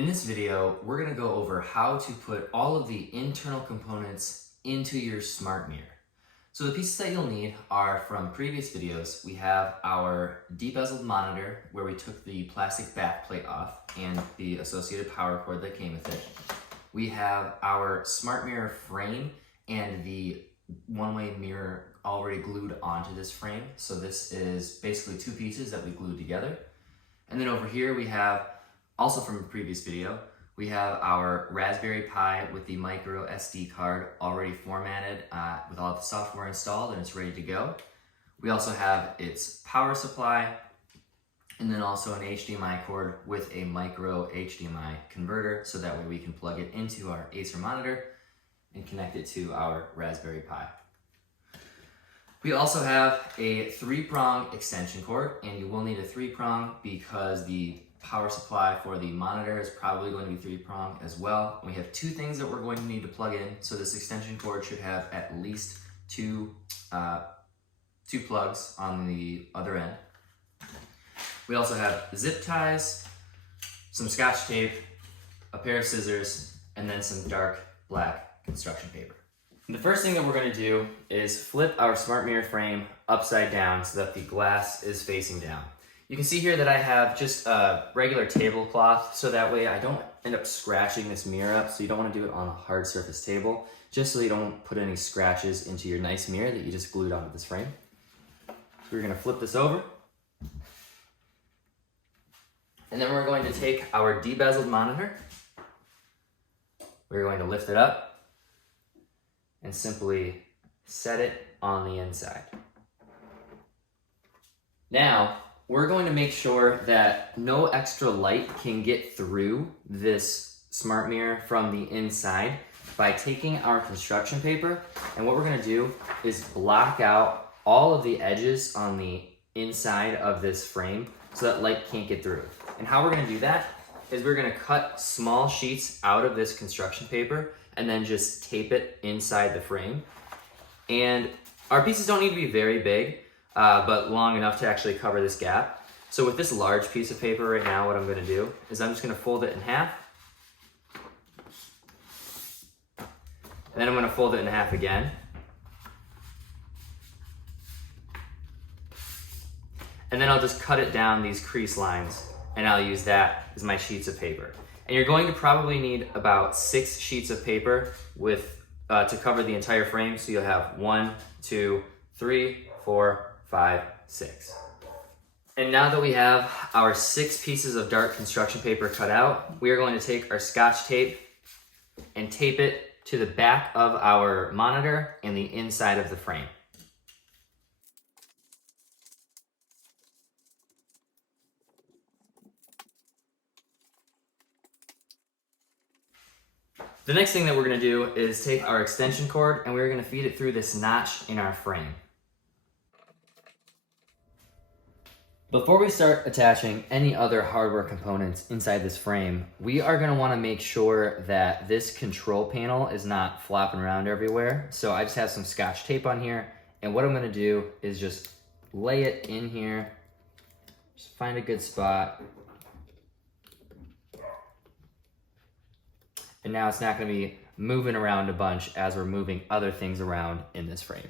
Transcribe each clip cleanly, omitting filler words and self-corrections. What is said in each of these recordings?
In this video, we're going to go over how to put all of the internal components into your smart mirror. So the pieces that you'll need are from previous videos. We have our de-bezeled monitor where we took the plastic back plate off and the associated power cord that came with it. We have our smart mirror frame and the one-way mirror already glued onto this frame. So this is basically two pieces that we glued together. And then over here we have, also from a previous video, we have our Raspberry Pi with the micro SD card already formatted with all the software installed, and it's ready to go. We also have its power supply, and then also an HDMI cord with a micro HDMI converter, so that way we can plug it into our Acer monitor and connect it to our Raspberry Pi. We also have a 3-prong extension cord, and you will need a 3-prong because the power supply for the monitor is probably going to be 3-prong as well. We have two things that we're going to need to plug in, so this extension cord should have at least two plugs on the other end. We also have zip ties, some scotch tape, a pair of scissors, and then some dark black construction paper. And the first thing that we're going to do is flip our smart mirror frame upside down so that the glass is facing down. You can see here that I have just a regular tablecloth, so that way I don't end up scratching this mirror up. So you don't want to do it on a hard surface table, just so you don't put any scratches into your nice mirror that you just glued onto this frame. So we're going to flip this over. And then we're going to take our de-bezeled monitor. We're going to lift it up and simply set it on the inside. Now, we're going to make sure that no extra light can get through this smart mirror from the inside by taking our construction paper, and what we're going to do is block out all of the edges on the inside of this frame so that light can't get through. And how we're going to do that is we're going to cut small sheets out of this construction paper and then just tape it inside the frame. And our pieces don't need to be very big, but long enough to actually cover this gap. So with this large piece of paper right now, what I'm going to do is I'm just going to fold it in half. And then I'm going to fold it in half again. And then I'll just cut it down these crease lines, and I'll use that as my sheets of paper. And you're going to probably need about 6 sheets of paper with to cover the entire frame. So you'll have 1, 2, 3, 4, 5, 6. And now that we have our 6 pieces of dark construction paper cut out, we are going to take our scotch tape and tape it to the back of our monitor and the inside of the frame. The next thing that we're going to do is take our extension cord and we're going to feed it through this notch in our frame. Before we start attaching any other hardware components inside this frame, we are going to want to make sure that this control panel is not flopping around everywhere. So I just have some scotch tape on here, and what I'm going to do is just lay it in here, just find a good spot. And now it's not going to be moving around a bunch as we're moving other things around in this frame.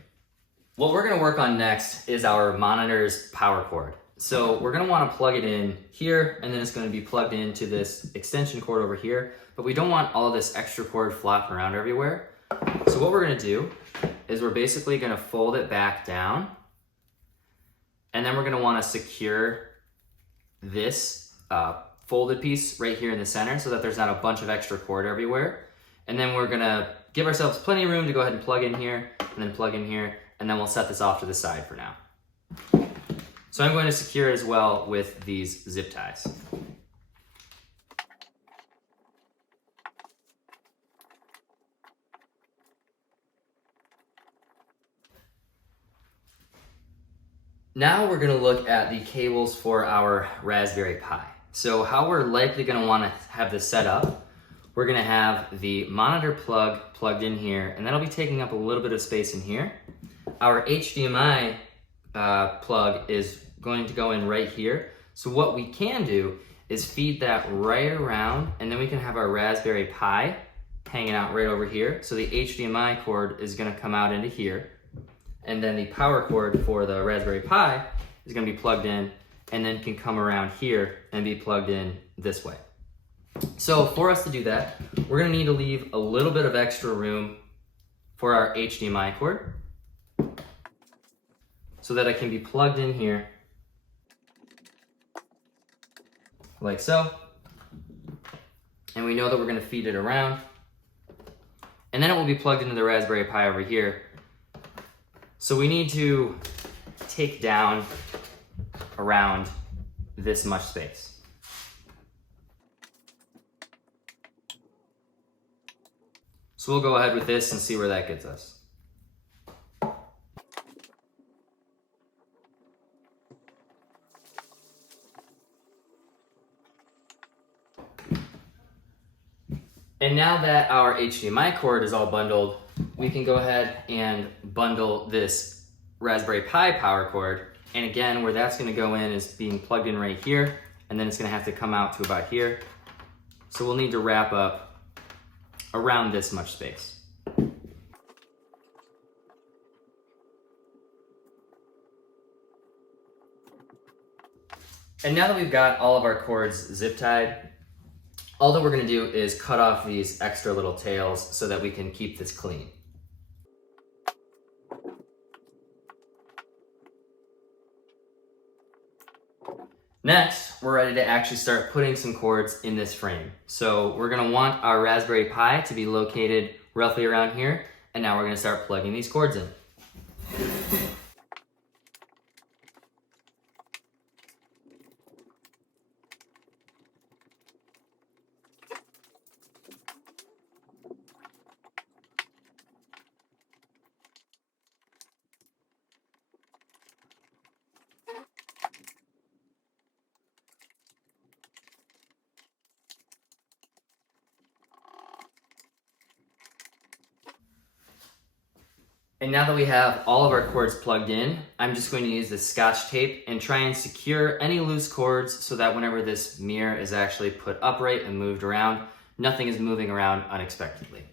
What we're going to work on next is our monitor's power cord. So we're going to want to plug it in here, and then it's going to be plugged into this extension cord over here, but we don't want all this extra cord flopping around everywhere. So what we're going to do is we're basically going to fold it back down, and then we're going to want to secure this folded piece right here in the center so that there's not a bunch of extra cord everywhere. And then we're going to give ourselves plenty of room to go ahead and plug in here, and then plug in here, and then we'll set this off to the side for now. So I'm going to secure it as well with these zip ties. Now we're going to look at the cables for our Raspberry Pi. So how we're likely going to want to have this set up, we're going to have the monitor plug plugged in here, and that'll be taking up a little bit of space in here. Our HDMI plug is going to go in right here. So what we can do is feed that right around, and then we can have our Raspberry Pi hanging out right over here. So the HDMI cord is gonna come out into here, and then the power cord for the Raspberry Pi is gonna be plugged in, and then can come around here and be plugged in this way. So for us to do that, we're gonna need to leave a little bit of extra room for our HDMI cord so that it can be plugged in here like so. And we know that we're gonna feed it around, and then it will be plugged into the Raspberry Pi over here. So we need to take down around this much space. So we'll go ahead with this and see where that gets us. And now that our HDMI cord is all bundled, we can go ahead and bundle this Raspberry Pi power cord. And again, where that's gonna go in is being plugged in right here, and then it's gonna have to come out to about here. So we'll need to wrap up around this much space. And now that we've got all of our cords zip tied, all that we're gonna do is cut off these extra little tails so that we can keep this clean. Next, we're ready to actually start putting some cords in this frame. So we're gonna want our Raspberry Pi to be located roughly around here, and now we're gonna start plugging these cords in. And now that we have all of our cords plugged in, I'm just going to use this Scotch tape and try and secure any loose cords so that whenever this mirror is actually put upright and moved around, nothing is moving around unexpectedly.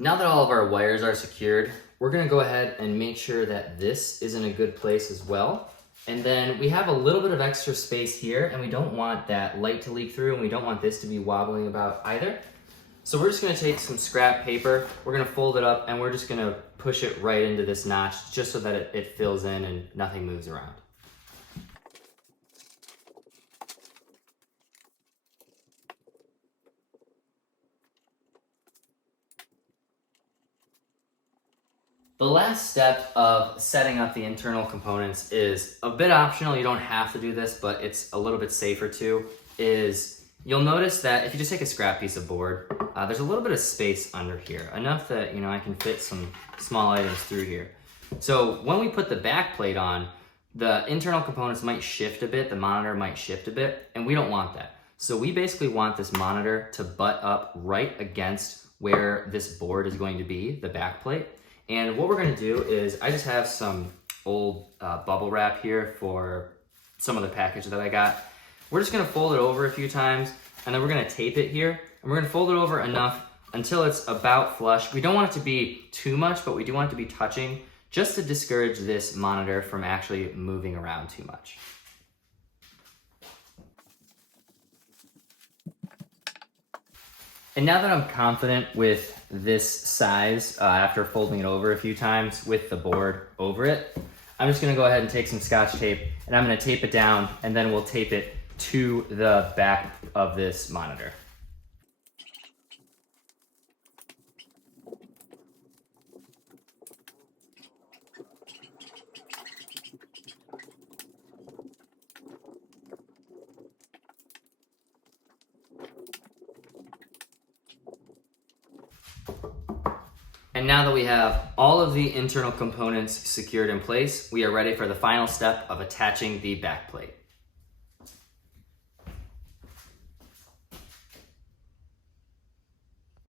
Now that all of our wires are secured, we're gonna go ahead and make sure that this is in a good place as well. And then we have a little bit of extra space here, and we don't want that light to leak through, and we don't want this to be wobbling about either. So we're just gonna take some scrap paper, we're gonna fold it up, and we're just gonna push it right into this notch just so that it fills in and nothing moves around. The last step of setting up the internal components is a bit optional. You don't have to do this, but it's a little bit safer too, is you'll notice that if you just take a scrap piece of board, there's a little bit of space under here, enough that, you know, I can fit some small items through here. So when we put the back plate on, the internal components might shift a bit, the monitor might shift a bit, and we don't want that. So we basically want this monitor to butt up right against where this board is going to be, the back plate. And what we're gonna do is, I just have some old bubble wrap here for some of the package that I got. We're just gonna fold it over a few times, and then we're gonna tape it here, and we're gonna fold it over enough until it's about flush. We don't want it to be too much, but we do want it to be touching, just to discourage this monitor from actually moving around too much. And now that I'm confident with this size, after folding it over a few times with the board over it, I'm just gonna go ahead and take some Scotch tape, and I'm gonna tape it down, and then we'll tape it to the back of this monitor. And now that we have all of the internal components secured in place, we are ready for the final step of attaching the backplate.